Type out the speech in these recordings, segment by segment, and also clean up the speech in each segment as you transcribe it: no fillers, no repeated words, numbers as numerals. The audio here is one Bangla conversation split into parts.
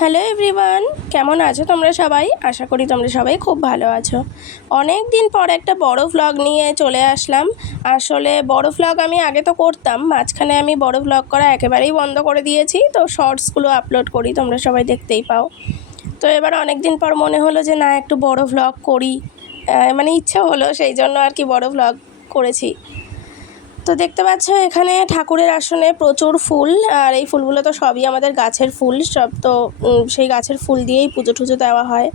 হ্যালো এভরিওয়ান, কেমন আছো তোমরা সবাই? আশা করি তোমরা সবাই খুব ভালো আছো। অনেক দিন পর একটা বড় ভ্লগ নিয়ে চলে আসলাম। আসলে বড় ভ্লগ আমি আগে তো করতাম, মাঝখানে আমি বড় ভ্লগ করা একেবারেই বন্ধ করে দিয়েছি। তো শর্টসগুলো আপলোড করি, তোমরা সবাই দেখতেই পাও। তো এবার অনেক দিন পর মনে হলো যে না, একটু বড় ভ্লগ করি, মানে ইচ্ছা হলো, সেই জন্য আর কি বড় ভ্লগ করেছি। তো দেখতে পাচ্ছ এখানে ঠাকুরের আসনে প্রচুর ফুল, আর এই ফুলগুলো তো সবই আমাদের গাছের ফুল, সব তো সেই গাছের ফুল দিয়েই পুজো টুজো দেওয়া হয়।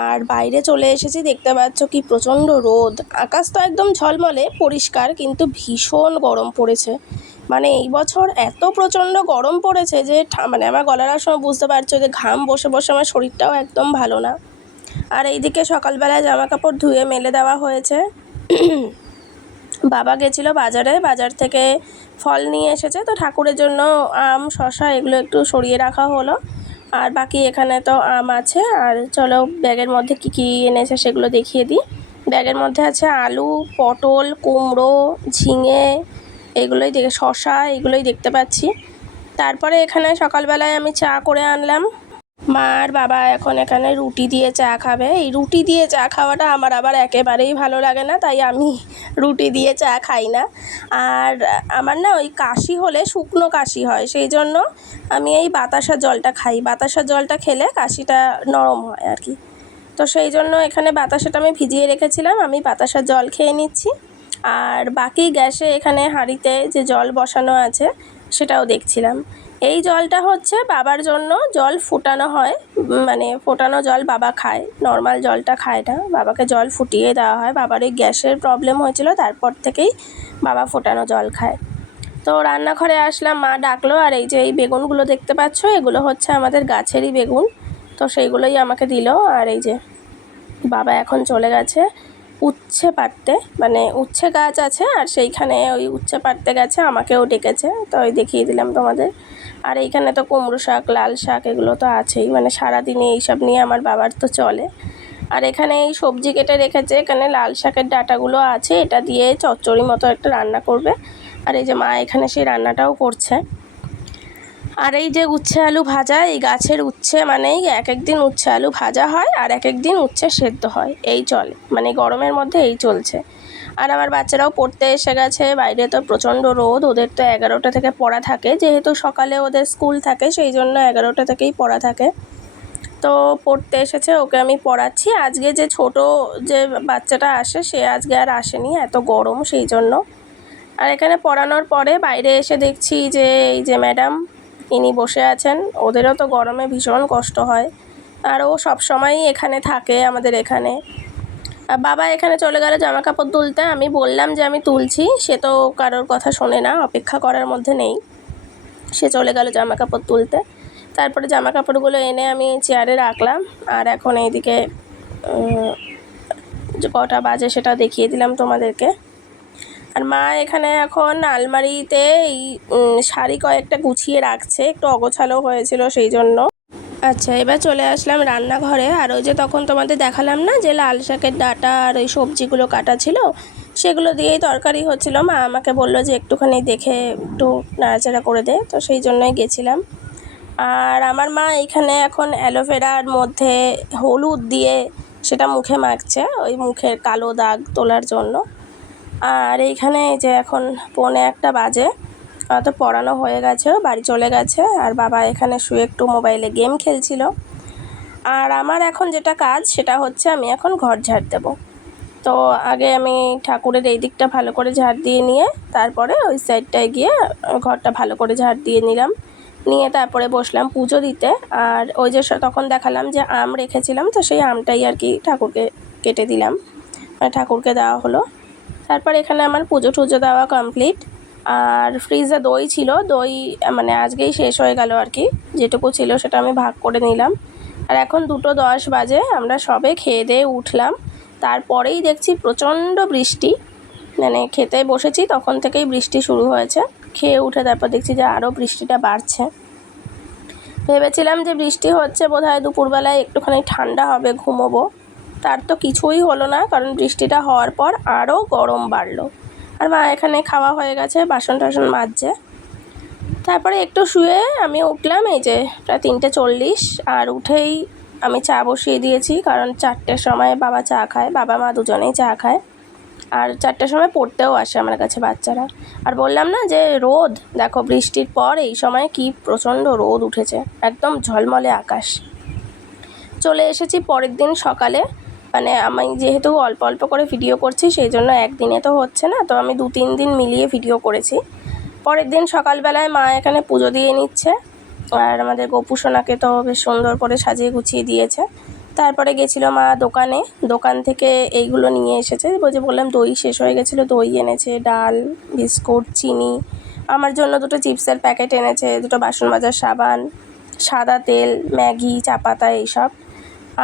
আর বাইরে চলে এসেছি, দেখতে পাচ্ছ কি প্রচণ্ড রোদ। আকাশ তো একদম ঝলমলে পরিষ্কার, কিন্তু ভীষণ গরম পড়েছে। মানে এই বছর এত প্রচণ্ড গরম পড়েছে যে মানে আমার গলার সময় বুঝতে পারছো যে ঘাম বসে বসে আমার শরীরটাও একদম ভালো না। আর এইদিকে সকালবেলায় জামা কাপড় ধুয়ে মেলে দেওয়া হয়েছে। বাবা গেছিলো বাজারে, বাজার থেকে ফল নিয়ে এসেছে, তো ঠাকুরের জন্য আম শসা এগুলো একটু সরিয়ে রাখা হলো। আর বাকি এখানে তো আম আছে। আর চলো ব্যাগের মধ্যে কি কি এনেছে সেগুলো দেখিয়ে দিই। ব্যাগের মধ্যে আছে আলু, পটল, কুমড়ো, ঝিঙে, শসা এগুলোই দেখতে পাচ্ছি। তারপরে এখানে সকালবেলায় আমি চা করে আনলাম। মা আর বাবা এখন এখানে রুটি দিয়ে চা খাবে। এই রুটি দিয়ে চা খাওয়াটা আমার আবার একেবারেই ভালো লাগে না, তাই আমি রুটি দিয়ে চা খাই না। আর আমার না ওই কাশি হলে শুকনো কাশি হয়, সেই জন্য আমি এই বাতাসা জলটা খাই। বাতাসা জলটা খেলে কাশিটা নরম হয় আর কি। তো সেই জন্য এখানে বাতাসাটা আমি ভিজিয়ে রেখেছিলাম, আমি বাতাসা জল খেয়ে নিচ্ছি। আর বাকি গ্যাসে এখানে হাঁড়িতে যে জল বসানো আছে সেটাও দেখছিলাম। এই জলটা হচ্ছে বাবার জন্য জল ফোটানো হয়, মানে ফোটানো জল বাবা খায়, নর্মাল জলটা খায় না, বাবাকে জল ফুটিয়ে দেওয়া হয়। বাবার এই গ্যাসের প্রবলেম হয়েছিল, তারপর থেকেই বাবা ফোটানো জল খায়। তো রান্নাঘরে আসলাম, মা ডাকলো। আর এই যে এই বেগুনগুলো দেখতে পাচ্ছ, এগুলো হচ্ছে আমাদের গাছেরই বেগুন, তো সেইগুলোই আমাকে দিল। আর এই যে বাবা এখন চলে গেছে উচ্ছে পাড়তে, মানে উচ্ছে গাছ আছে আর সেইখানে ওই উচ্ছে পাড়তে গেছে, আমাকেও ডেকেছে, তো ওই দেখিয়ে দিলাম তোমাদের। আর এইখানে তো কুমড়ো শাক, লাল শাক এগুলো তো আছেই, মানে সারাদিনই এইসব নিয়ে আমার বাবার তো চলে। আর এখানে এই সবজি কেটে রেখেছে, এখানে লাল শাকের ডাঁটাগুলো আছে, এটা দিয়ে চচ্চড়ি মতো একটা রান্না করবে। আর এই যে মা এখানে সেই রান্নাটাও করছে। আর এই যে উচ্ছে আলু ভাজা, এই গাছের উচ্ছে মানেই এক এক দিন উচ্ছে আলু ভাজা হয় আর এক এক দিন উচ্ছে সেদ্ধ হয়, এই চলে, মানে গরমের মধ্যে এই চলছে। আর আমার বাচ্চারাও পড়তে এসে গেছে, বাইরে তো প্রচণ্ড রোদ, ওদের তো 11টা থেকে পড়া থাকে, যেহেতু সকালে ওদের স্কুল থাকে সেই জন্য 11টা থেকেই পড়া থাকে। তো পড়তে এসেছে, ওকে আমি পড়াচ্ছি। আজকে যে ছোট যে বাচ্চাটা আসে সে আজকে আর আসেনি, এত গরম সেই জন্য। আর এখানে পড়ানোর পরে বাইরে এসে দেখছি যে এই যে ম্যাডাম ইনি বসে আছেন, ওদেরও তো গরমে ভীষণ কষ্ট হয়। আর ও সবসময়ই এখানে থাকে আমাদের এখানে। বাবা এখানে চলে গেল জামা কাপড় তুলতে, আমি বললাম যে আমি তুলছি, সে তো কারোর কথা শোনে না, অপেক্ষা করার মধ্যে নেই, সে চলে গেল জামা কাপড় তুলতে। তারপরে জামা কাপড়গুলো এনে আমি চেয়ারে রাখলাম। আর এখন এইদিকে কটা বাজে সেটা দেখিয়ে দিলাম তোমাদেরকে। আর মা এখানে এখন আলমারিতে এই শাড়ি কয়েকটা গুছিয়ে রাখছে, একটু অগোছালো হয়েছিল সেই জন্য। আচ্ছা, এবার চলে আসলাম রান্নাঘরে। আর ওই যে তখন তোমাদের দেখালাম না যে লাল শাকের ডাঁটা আর ওই সবজিগুলো কাটা ছিল, সেগুলো দিয়েই তরকারি হচ্ছিল। মা আমাকে বললো যে একটুখানি দেখে একটু নাড়াচাড়া করে দে, তো সেই জন্যই গেছিলাম। আর আমার মা এইখানে এখন অ্যালোভেরার মধ্যে হলুদ দিয়ে সেটা মুখে মাখছে, ওই মুখের কালো দাগ তোলার জন্য। আর এইখানে এই যে এখন 1:45 বাজে, তো পড়ানো হয়ে গেছে, বাড়ি চলে গেছে। আর বাবা এখানে শুয়ে একটু মোবাইলে গেম খেলছিল। আর আমার এখন যেটা কাজ সেটা হচ্ছে আমি এখন ঘর ঝাড় দেবো। তো আগে আমি ঠাকুরের এই দিকটা ভালো করে ঝাড় দিয়ে নিয়ে তারপরে ওই সাইডটায় গিয়ে ঘরটা ভালো করে ঝাড় দিয়ে নিলাম, নিয়ে তারপরে বসলাম পুজো দিতে। আর ওই যে তখন দেখালাম যে আম রেখেছিলাম, তো সেই আমটাই আর কি ঠাকুরকে কেটে দিলাম, ঠাকুরকে দেওয়া হলো। তারপর এখানে আমার পুজো টুজো দেওয়া কমপ্লিট। আর ফ্রিজে দই ছিল, দই মানে আজকেই শেষ হয়ে গেল আর কি, যেটুকু ছিল সেটা আমি ভাগ করে নিলাম। আর এখন 2:10 বাজে, আমরা সবে খেয়ে দিয়ে উঠলাম। তারপরেই দেখছি প্রচণ্ড বৃষ্টি, মানে খেতে বসেছি তখন থেকেই বৃষ্টি শুরু হয়েছে। খেয়ে উঠে তারপর দেখছি যে আরও বৃষ্টিটা বাড়ছে। ভেবেছিলাম যে বৃষ্টি হচ্ছে বোধহয় দুপুরবেলায় একটুখানি ঠান্ডা হবে, ঘুমোবো, তার তো কিছুই হলো না, কারণ বৃষ্টিটা হওয়ার পর আরও গরম বাড়লো। আর মা এখানে খাওয়া হয়ে গেছে, বাসন টাসন মাজছে। তারপরে একটু শুয়ে আমি উঠলাম, এই যে প্রায় 3:40, আর উঠেই আমি চা বসিয়ে দিয়েছি, কারণ 4টের সময় বাবা চা খায়, বাবা মা দুজনেই চা খায়। আর 4টের সময় পড়তেও আসে আমার কাছে বাচ্চারা। আর বললাম না যে রোদ, দেখো বৃষ্টির পর এই সময় কি প্রচণ্ড রোদ উঠেছে, একদম ঝলমলে আকাশ। চলে এসেছি পরের দিন সকালে, মানে আমি যেহেতু অল্প অল্প করে ভিডিও করছি সেই জন্য একদিনে তো হচ্ছে না, তো আমি 2-3 দিন মিলিয়ে ভিডিও করেছি। পরের দিন সকালবেলায় মা এখানে পুজো দিয়ে নিচ্ছে, আর আমাদের গোপু সোনাকে তো বেশ সুন্দর করে সাজিয়ে গুছিয়ে দিয়েছে। তারপরে গেছিলো মা দোকানে, দোকান থেকে এইগুলো নিয়ে এসেছে, বললাম দই শেষ হয়ে গেছিলো, দই এনেছে, ডাল, বিস্কুট, চিনি, আমার জন্য 2টো চিপসের প্যাকেট এনেছে, 2টো বাসন মাজার সাবান, সাদা তেল, ম্যাগি, চা পাতা এইসব।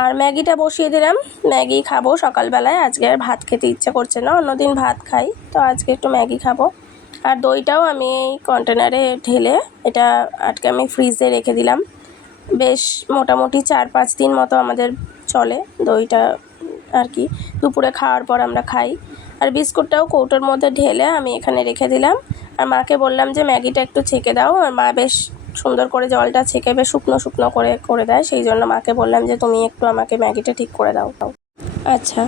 আর ম্যাগিটা বসিয়ে দিলাম, ম্যাগি খাবো সকালবেলায়, আজকে আর ভাত খেতে ইচ্ছে করছে না, অন্যদিন ভাত খাই, তো আজকে একটু ম্যাগি খাবো। আর দইটাও আমি এই কন্টেনারে ঢেলে এটা আজকে আমি ফ্রিজে রেখে দিলাম, বেশ মোটামুটি 4-5 দিন মতো আমাদের চলে দইটা আর কি, দুপুরে খাওয়ার পর আমরা খাই। আর বিস্কুটটাও কৌটোর মধ্যে ঢেলে আমি এখানে রেখে দিলাম। আর মাকে বললাম যে ম্যাগিটা একটু ছেঁকে দাও, আর মা বেশ সুন্দর করে জলটা ছেঁকে বেশ শুকনো শুকনো করে দেয়, সেই জন্য মাকে বললাম যে তুমি একটু আমাকে ম্যাগিটা ঠিক করে দাও। আচ্ছা,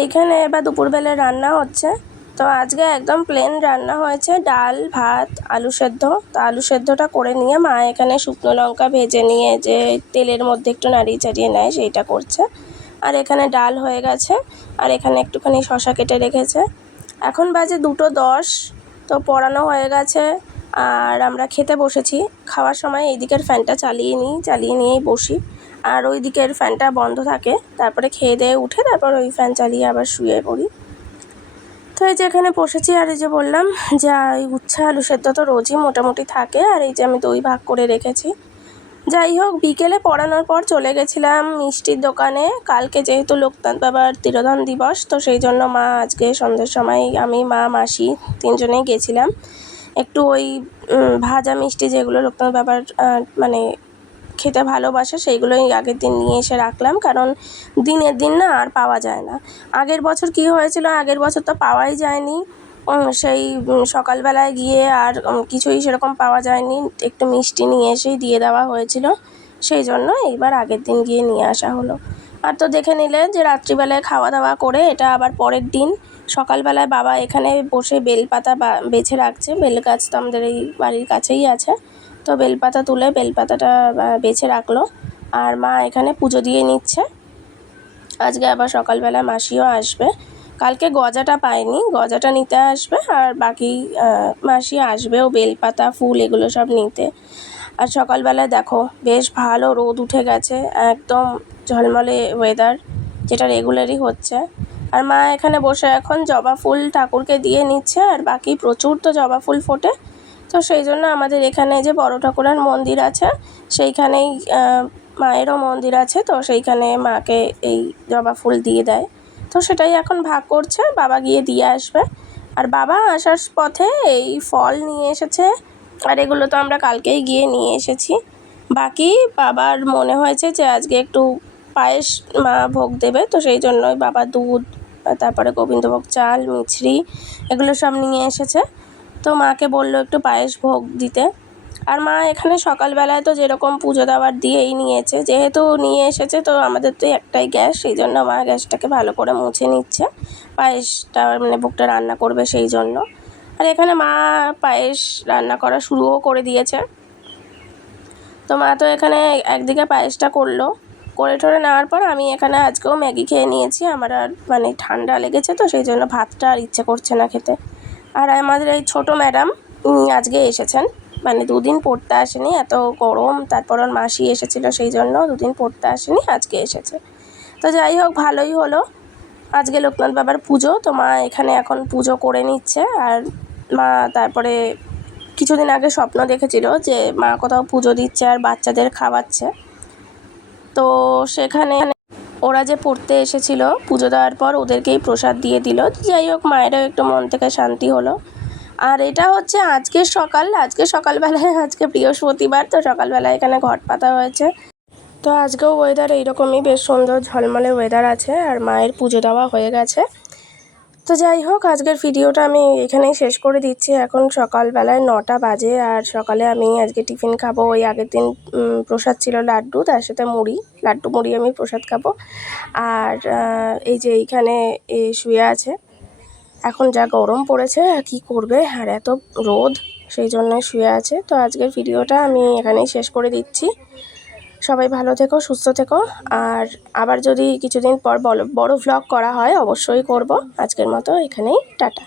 এইখানে এবার দুপুরবেলা রান্না হচ্ছে, তো আজকে একদম প্লেন রান্না হয়েছে, ডাল, ভাত, আলু সেদ্ধ। তো আলু সেদ্ধটা করে নিয়ে মা এখানে শুকনো লঙ্কা ভেজে নিয়ে যে তেলের মধ্যে একটু নাড়িয়ে চাড়িয়ে নেয় সেইটা করছে। আর এখানে ডাল হয়ে গেছে, আর এখানে একটুখানি শশা কেটে রেখেছে। এখন বাজে 2:10, তো পড়ানো হয়ে গেছে আর আমরা খেতে বসেছি। খাওয়ার সময় এই দিকের ফ্যানটা চালিয়ে নিয়েই বসি, আর ওই দিকের ফ্যানটা বন্ধ থাকে, তারপরে খেয়ে দিয়ে উঠে তারপর ওই ফ্যান চালিয়ে আবার শুয়ে পড়ি। তো এই যে এখানে বসেছি, আর এই যে বললাম যে এই উচ্ছে আলু সেদ্ধ তো রোজই মোটামুটি থাকে, আর এই যে আমি দই ভাগ করে রেখেছি। যাই হোক, বিকেলে পড়ানোর পর চলে গেছিলাম মিষ্টির দোকানে, কালকে যেহেতু লোকনাথ বাবার তিরোধান দিবস, তো সেই জন্য মা আজকে সন্ধ্যের সময় আমি, মা, মাসি 3জনেই গেছিলাম। একটু ওই ভাজা মিষ্টি যেগুলো লোকনাথ বাবার মানে খেতে ভালোবাসে সেইগুলোই আগের দিন নিয়ে এসে রাখলাম, কারণ দিনের দিন না আর পাওয়া যায় না। আগের বছর কী হয়েছিল, আগের বছর তো পাওয়াই যায়নি, সেই সকালবেলায় গিয়ে আর কিছুই সেরকম পাওয়া যায়নি, একটু মিষ্টি নিয়ে এসেই দিয়ে দেওয়া হয়েছিল, সেই জন্য এইবার আগের দিন গিয়ে নিয়ে আসা হলো। আর তো দেখে নিলে যে রাত্রিবেলায় খাওয়া দাওয়া করে এটা আবার পরের দিন সকালবেলায় বাবা এখানে বসে বেলপাতা বেছে রাখছে, বেল গাছ তো আমাদের এই বাড়ির কাছেই আছে, তো বেলপাতা তুলে বেলপাতাটা বেছে রাখলো, আর মা এখানে পুজো দিয়ে নিচ্ছে। আজকে আবার সকালবেলা মাসিও আসবে, কালকে গজাটা পায়নি, গজাটা নিতে আসবে, আর বাকি মাসি আসবেও বেলপাতা, ফুল এগুলো সব নিতে। আর সকালবেলায় দেখো বেশ ভালো রোদ উঠে গেছে, একদম ঝলমলে ওয়েদার, যেটা রেগুলারই হচ্ছে। আর মা এখানে বসে এখন জবা ফুল ঠাকুরকে দিয়ে নিচ্ছে, আর বাকি প্রচুর তো জবা ফুল ফোটে, তো সেই জন্য আমাদের এখানে যে বড় ঠাকুরের মন্দির আছে সেইখানেই মায়েরও মন্দির আছে, তো সেইখানে মাকে এই জবা ফুল দিয়ে দেয়, তো সেটাই এখন ভাগ করছে, বাবা গিয়ে দিয়ে আসবে। আর বাবা আসার পথে এই ফল নিয়ে এসেছে, আর এগুলো তো আমরা কালকেই গিয়ে নিয়ে এসেছি। বাকি বাবার মনে হয়েছে যে আজকে একটু পায়েস মা ভোগ দেবে, তো সেই জন্যই বাবা দুধ, তারপরে গোবিন্দভোগ চাল, মিছরি এগুলো সব নিয়ে এসেছে, তো মাকে বললো একটু পায়েস ভোগ দিতে। আর মা এখানে সকালবেলায় তো যেরকম পুজো দেওয়ার দিয়েই নিয়েছে, যেহেতু নিয়ে এসেছে তো আমাদের তো একটাই গ্যাস, সেই জন্য মা গ্যাসটাকে ভালো করে মুছে নিচ্ছে, পায়েসটা মানে ভোগটা রান্না করবে সেই জন্য। আর এখানে মা পায়েস রান্না করা শুরুও করে দিয়েছে, তো মা তো এখানে একদিকে পায়েসটা করে ঠরে নেওয়ার পর আমি এখানে আজকেও ম্যাগি খেয়ে নিয়েছি, আমার আর মানে ঠান্ডা লেগেছে, তো সেই জন্য ভাতটা আর ইচ্ছে করছে না খেতে। আর আমাদের এই ছোটো ম্যাডাম আজকে এসেছেন, মানে 2 দিন পড়তে আসেনি, এত গরম, তারপর ওর মাসি এসেছিলো সেই জন্য 2 দিন পড়তে আসেনি, আজকে এসেছে। তো যাই হোক, ভালোই হলো, আজকে লোকনাথ বাবার পুজো, তো মা এখানে এখন পুজো করে নিচ্ছে। আর মা তারপরে কিছুদিন আগে স্বপ্ন দেখেছিল যে মা কোথাও পুজো দিচ্ছে আর বাচ্চাদের খাওয়াচ্ছে, তো সেখানে ওরা যে পড়তে এসেছিল পুজো দেওয়ার পর ওদেরকেই প্রসাদ দিয়ে দিল, যাই হোক মায়েরও একটু মন থেকে শান্তি হলো। আর এটা হচ্ছে আজকে সকালবেলায়, আজকে বৃহস্পতিবার, তো সকালবেলায় এখানে ঘট পাতা হয়েছে, তো আজকেও ওয়েদার এইরকমই বেশ সুন্দর ঝলমলে ওয়েদার আছে, আর মায়ের পুজো দেওয়া হয়ে গেছে। তো যাই হোক, আজকের ভিডিওটা আমি এখানেই শেষ করে দিচ্ছি। এখন সকালবেলায় 9টা বাজে, আর সকালে আমি আজকে টিফিন খাবো। ওই আগের দিন প্রসাদ ছিল লাড্ডু, তার সাথে মুড়ি, লাড্ডু মুড়ি আমি প্রসাদ খাবো। আর এই যে এইখানে শুয়ে আছে, এখন যা গরম পড়েছে আর কী করবে, আর এত রোদ, সেই জন্য শুয়ে আছে। তো আজকের ভিডিওটা আমি এখানেই শেষ করে দিচ্ছি। সবাই ভালো থেকো, সুস্থ থেকো, আর আবার যদি কিছুদিন পর বড় ভ্লগ করা হয় অবশ্যই করব। আজকের মতো এখানেই টাটা।